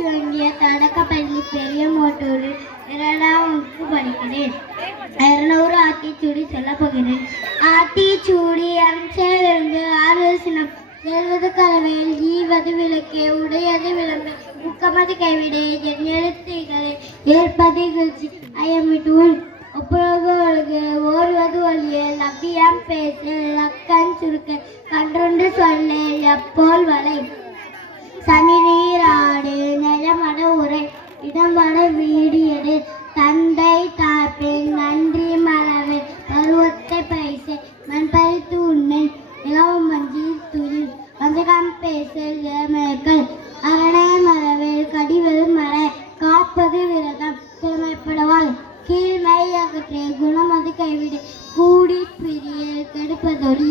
ஊராட்சி வங்கிய தொடக்கப்பள்ளி பெரிய மோட்டூரில் 2ஆம் வகுப்பு படிக்கிறேன். 200 ஆத்திச்சூடி சொல்ல போகிறேன். ஆத்திச்சூடி அம்சலிருந்து ஆலோசனம் செல்வது கலவையில் ஈவது விளக்கே உடையது விளம்பு முக்கமது கைவிடே என் எழுத்துக்களை ஏற்பது இகழ்ச்சி ஐயமிட்டு ஒப்புரவு ஒழுகு ஓடுவது ஒழிய லவ்வியம் பேசு லக்கன் சுருக்க கன்றொன்று சொல்ல எப்போல் வலை சனி நீராடு நிலமட உரை இடமட வீடியது தந்தை தாப்பின் நன்றி மரவு பருவத்தை பைசை மண்பறித்து உண்மை நிலவும் மஞ்சி துளி வஞ்சகம் பேசல் இளமைகள் அரணை மரவில் கடிவது மர காப்பது விரதம் திறமைப்படவாள் கீழ்மை அகற்றே குணமது கைவிடு கூடி பிரிய கெடுப்பதொழி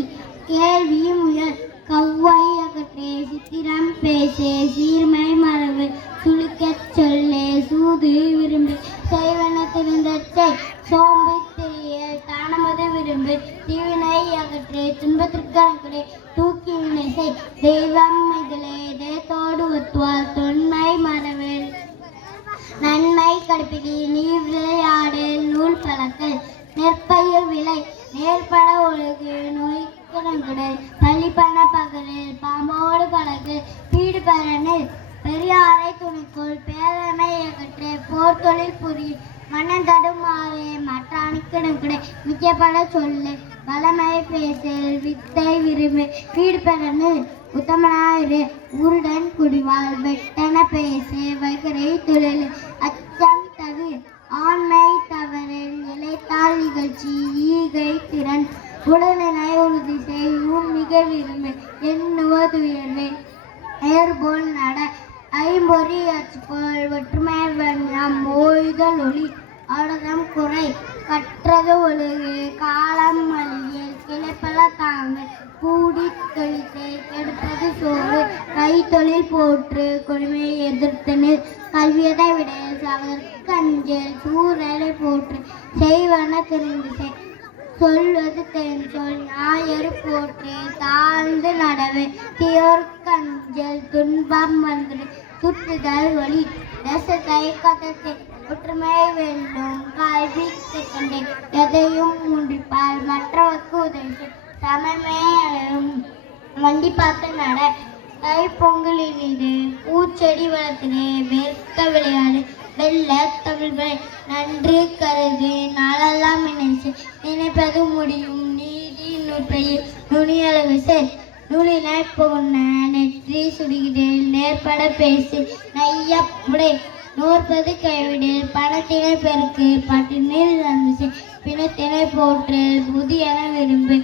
கேள்வி முயல் கவ்வை அகற்றே சித்திரம் பேசே சீர்மை மரபு சுழிக்கச் சொல்லே சூது விரும்பு செய்வன திருந்தச்சை சோம்பு திரிய தானமது விரும்பு தீவினை அகற்றே துன்பத்திற்கணக்கடே தூக்கி வினை செய் தெய்வம் இதிலே தேத்தோடு ஒத்துவாள் தொன்மை மரபில் நன்மை கடுப்பிடி நீர் விளையாடு நூல் பழக்கல் நெற்பயிர் விலை நேர்பட ஒழுகு நோய்க்கடங்குடல் பள்ளிப்பண பகலில் பாம்போடு பழகு வீடு பரனில் பெரியாரை துணிக்குள் பேரமை அகற்றே போர் தொழில் புரி மன்னன் தடுமாறு மற்ற அணிக்கிடங்குடை மிக்கப்பட சொல்லு பலமை பேசல் வித்தை விரும்பு வீடு பெறனில் உத்தமனாயிரு உருடன் குடிவாள் வெட்டன பேசு வைகரை தொழில் அச்சம் தவிர ஆண்மை தவறில் இலைத்தாள் நிகழ்ச்சி ஈகை திறன் உடலினை உறுதி செய்யும் மிக விரும்பு எண்ணுவது உயர்வு ஏர்போல் நட ஐம்பொறி அச்சுக்கோள் ஒற்றுமை வண்ணம் ஓய்தல் ஒளி ஆடதம் குறை கற்றது ஒழுகு காலம் வழியில் கிளைப்பல தாங்க கூடி தொழித்தை கெடுப்பது சோறு கைத்தொழில் போற்று கொடுமையை எதிர்த்தனில் கல்வியதை விட சவர்க்கஞ்சல் சூழலை போற்று செய்வன தெரிந்து சொல்வது தெரிஞ்சொல் ஞாயிறு போற்று தாழ்ந்து நடவு தியோர்கஞ்சல் துன்பம் வந்து சுற்றுதல் ஒளி தேசத்தை கதத்தை ஒற்றுமை வேண்டும் கல்வி கண்டே எதையும் மூன்றிப்பால் மற்றவர்க்கு உதவி சமமே வண்டி பார்த்து நட கை பொங்கலினது பூச்செடி வளர்த்தினே வேர்க்க விளையாடு வெள்ள தமிழ்வை நன்று கருது நாளெல்லாம் நினைச்சு நினைப்பது முடியும் நீதி நூற்றையில் நுனியளவு செய் நூலினை பொண்ண நெற்றி சுடுகிறேன் நேர்பட பேசி நையப்புடை நோற்பது கைவிடில் பணத்தினை பெருக்கு பட்டினில் வந்துச்சு பிணத்தினை போற்று புதியன விரும்பு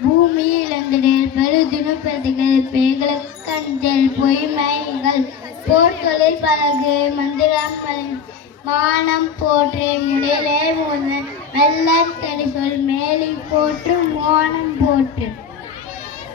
பூமி இழந்திடல் பெருதினு பெருதுகள் பேய்களுக்கு கஞ்சல் பொய்மைகள் போர் தொழில் பழகு மந்திரம் மானம் போற்று முடையிலே மோதன் வெள்ளம் தடி சொல் மேலி போற்று மோனம் போற்று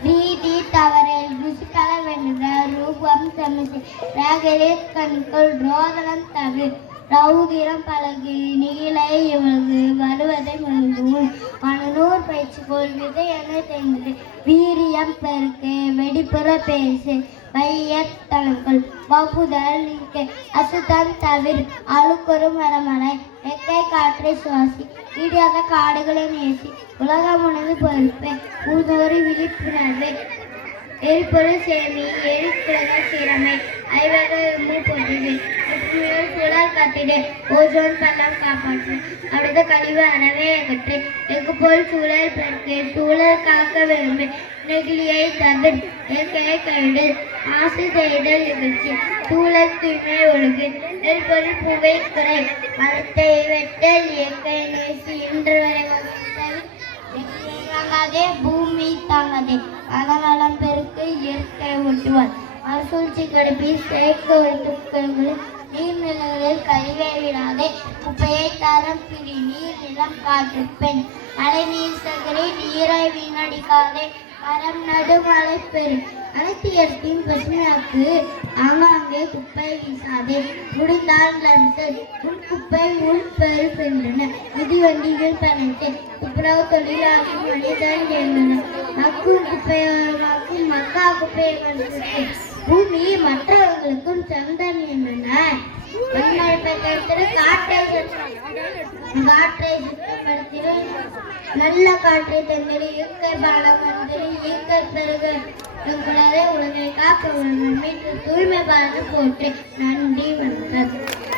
நீதி தவறில் ருசிக்கல வேண்டுத ரூபம் சமசி ராகலே கண்கள் ரோதனம் தவிர ரௌதிரம் பழகு நீலை இவளது வருவதை முழுதும் மனநூர் பயிற்சிக்கோள் விதை என தெரிந்தது வீரியம் பெருக்கு வெடிப்புற பேசு வையத்தனங்கள் வகுதல் அசுத்தம் தவிர அழுக்குறு மரமலை எக்கை காற்றை சுவாசி ஈடாத காடுகளை நேசி உலகம் உணவு பொறுப்பை ஊதோறி விழிப்புணர்வு எரிபொருள் சேமி எரிக்குலக சீரமை ஐவகை போன்றது சுழல் காத்திடு ஓசோன் பள்ளம் காப்பாற்று அடுத்த கழிவு அறவே அகற்று எங்குபோல் சூழல் பெருக்கு சூழல் காக்க விரும்பு நெகிழியை தவிர இயற்கையை கைவிடு ஆசை தேடல் நிகழ்ச்சி சூழல் தூய்மை ஒழுகு எரிபொருள் புகை குறை மரத்தை வெட்டல் இயற்கை நேசி இன்று வரை தாங்காதே பூமி தாங்காதே அகநலம் பெருக்கு இயற்கை ஒட்டுவார் மறுசூழ்ச்சி கடுப்பி செயற்கை ஒட்டுக்களில் நீர்நிலைகளில் கழிவை விடாதே குப்பையை தரம் பிடி நீர் நிலம் காற்று பெண் மழை நீர் சகரை நீரை வீணடிக்காதே மரம் நடு மழை பெரு அனைத்து இடத்தையும் பசுமையாக்கு ஆங்காங்கே குப்பை வீசாதே முடிந்தால் உன் குப்பை உள் பெரு பெற்றன மிதிவண்டிகள் பணித்து துப்புரவு தொழிலாக்கும் மனிதன் எழுந்தன மக்கும் குப்பையோரமாக்கும் மக்கா குப்பையை கண்டுபிடித்து பூமி மற்றவர்களுக்கும் சொந்தம் என்னென்ன மண்ணை பெற்ற காற்றை சுத்தப்படுத்திட நல்ல காற்றை தந்திரி இயற்கை பாலம் வந்திரி இயற்கை பிறகு உலகை காக்க மீட்டு தூய்மை பாரத போட்டு நன்றி வணக்கம்.